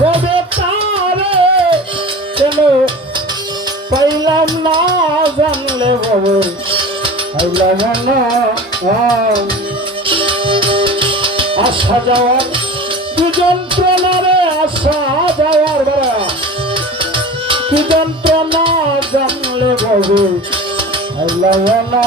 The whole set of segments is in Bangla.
কবে তারে কেন পাইলাম না জানলে বাবু পাইলাম না আসা যাওয়ার কি যন্ত্রণা রে আসা যাওয়ার বেড়া কি যন্ত্রণা জানলে বাবু পাইলাম না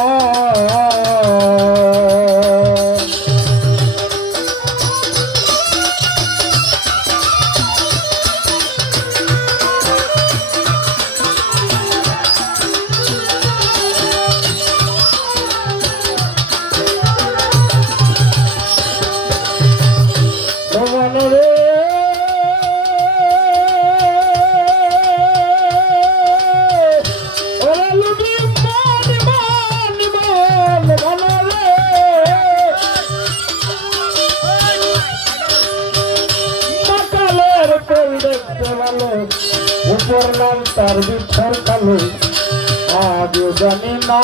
উপর নাম তার বিছর কালো আজও জানি না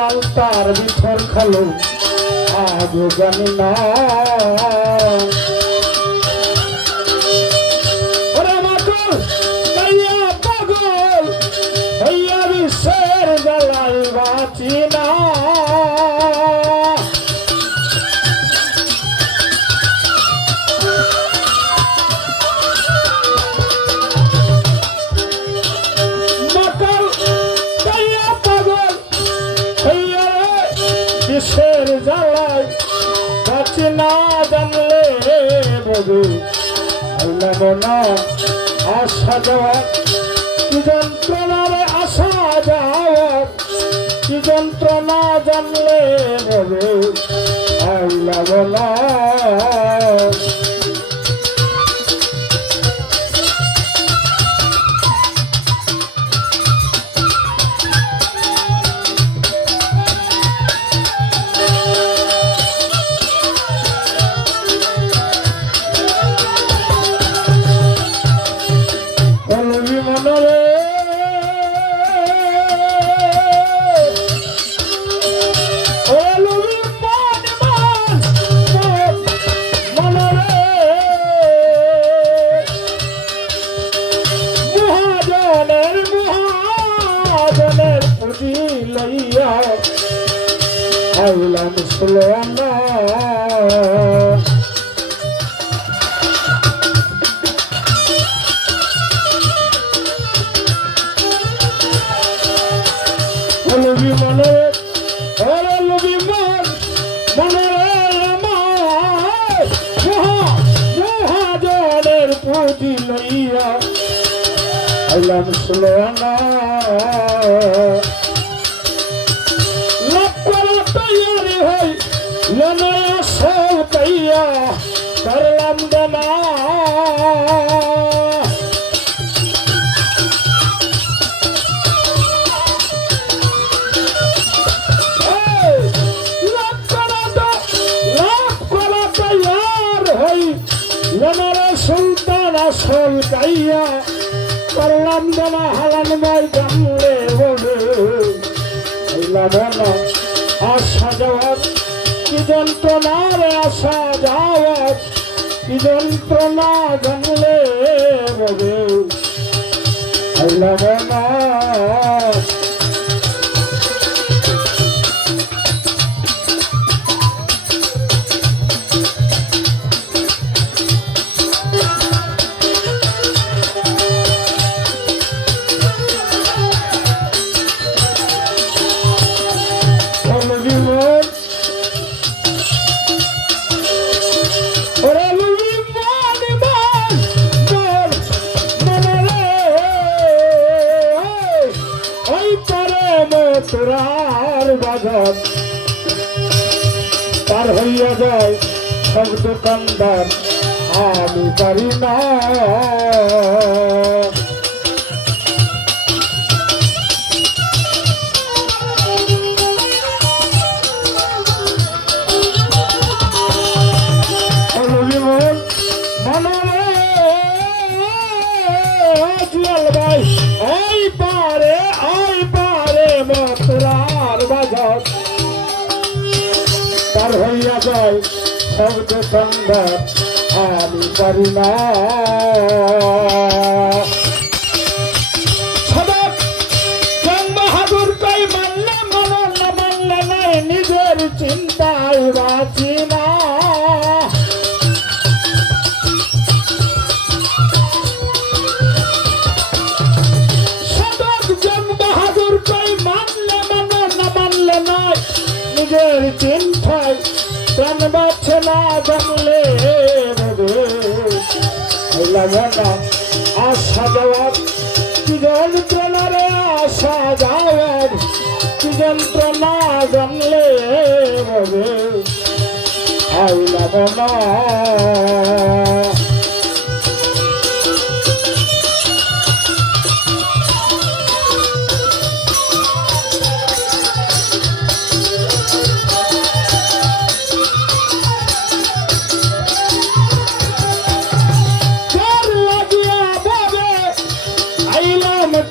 লাল তার বিছর খালো আজও জানি না ওরে মাকল কাইয়া পাগল হইয়া বিশ্বের জ্বালাই বাঁচি না বিশ্বের জ্বালায় বাঁচি না জানলে বধু আইলাম না আসা যাওয়ার কি যন্ত্রণারে আসা যাওয়ার কি যন্ত্রণা জানলে বধু আইলাম না লইয়া আইলাম সুলনা লবি মনে লবি মন মনে আমার মহাজনের পুঁজি লইয়া আইলাম সুলনা কইয়া করলাম দেনা সুলতান আসল কাইয়া করলাম দেনা হালান ভাই জানলে বলে আসা যাওয়ার কি যন্ত্রণার আসা যাওয়ার কি যন্ত্রণা জানলে বলে আইলাম না তোরার বাজার পার হইয়া যায় সব দোকানদার আমি পারি না তোরার বাজত তার হইয়া যায় শব্দ সুন্দর আমি পারি না সদক জং বাহাদুর কই মানলে মানো না মানলে নাই নিজের চিন্তায় বাঁচি না সদক জং বাহাদুর কই মানলে মানো না মানলে নাই নিজের চিন্তায় প্রাণ বাঁচে না জানলে আশা যাওয়ার কি যন্ত্রণা রে আশা যাওয়ার কি যন্ত্রণা জানলে আইলাম না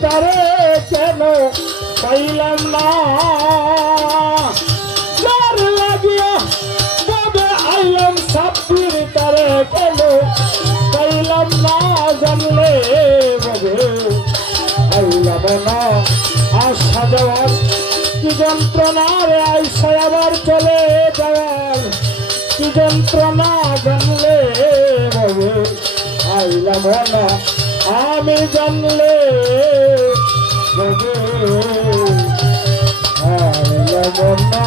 তারে কেন পাইলাম না যার লাগিয়া তবে আইলাম সাব্বির তারে কেন পাইলাম না জানলে ববে আইলাম না আশা যাওয়ার কি যন্ত্রণা রে আইসা আবার চলে যাওয়ার কি যন্ত্রণা জানলে ববে আইলাম না আমি জানলে আইলাম না